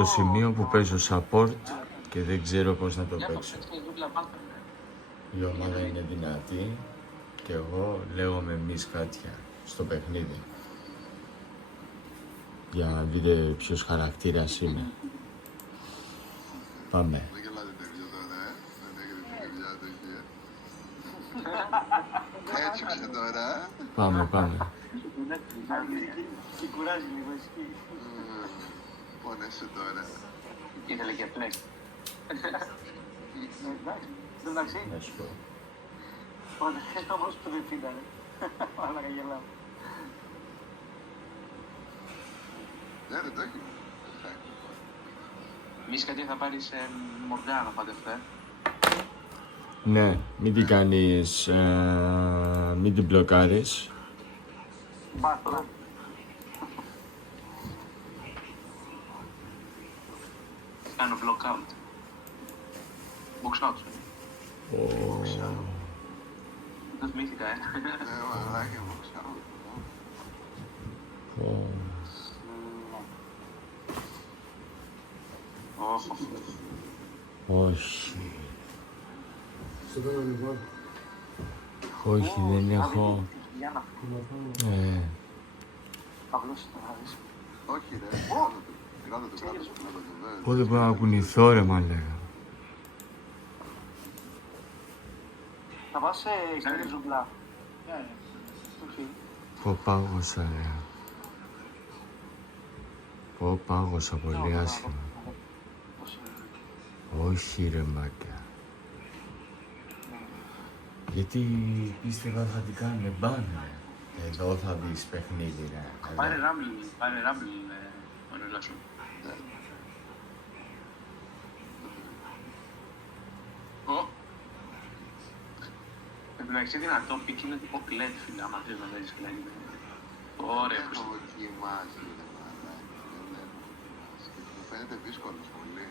το σημείο που παίζω support και δεν ξέρω πώς να το παίξω. Η ομάδα είναι δυνατή και εγώ λέγομαι Μισκάτια στο παιχνίδι. Για να δείτε ποιος χαρακτήρας είμαι. Πάμε. Έτσι είσαι τώρα. Πάμε. Και κουράζει λίγο εσύ. Πόνεσαι τώρα. Ήθελε και φλέκ. Εντάξει. Να σου πω. Όμως που δεν ήταν. Μάλακα γελάω. Ναι, δεν το έχει. Μίσκα, θα πάρεις Μοργκάνο φαντευτέ. Ναι, μην την κάνεις, μην την μπλοκάρεις. Μπάτλα. Κάνω block out. Box out. Το θυμήθηκα, Ναι, μαλάκι μου, ξέρω. Όχι. Όχι, δεν έχω. Παύλος, θα δεις. Όχι ρε, κράτα το. Πότε μπορώ να κουνηθώ ρε μαλάκα. Θα πας στην ζουμπλά. Πω πάγωσα ρε. Πω πάγωσα πολύ άσχημα. Όχι ρε μάκα. Γιατί πίστευα θα την κάνουν μπαν ρε. Εδώ θα δεις παιχνίδι ρε. Πάρε ράμπλ, ονέλα σου. Εντάξει, δυνατό πικ είναι τύπο κλέτ, φίλε, άμα θες να παίζεις κλέτ. Ωραία, Έχω δοκιμάσει ρε μαλάκι, δεν έχω δοκιμάσει. Μου φαίνεται δύσκολος πολύ.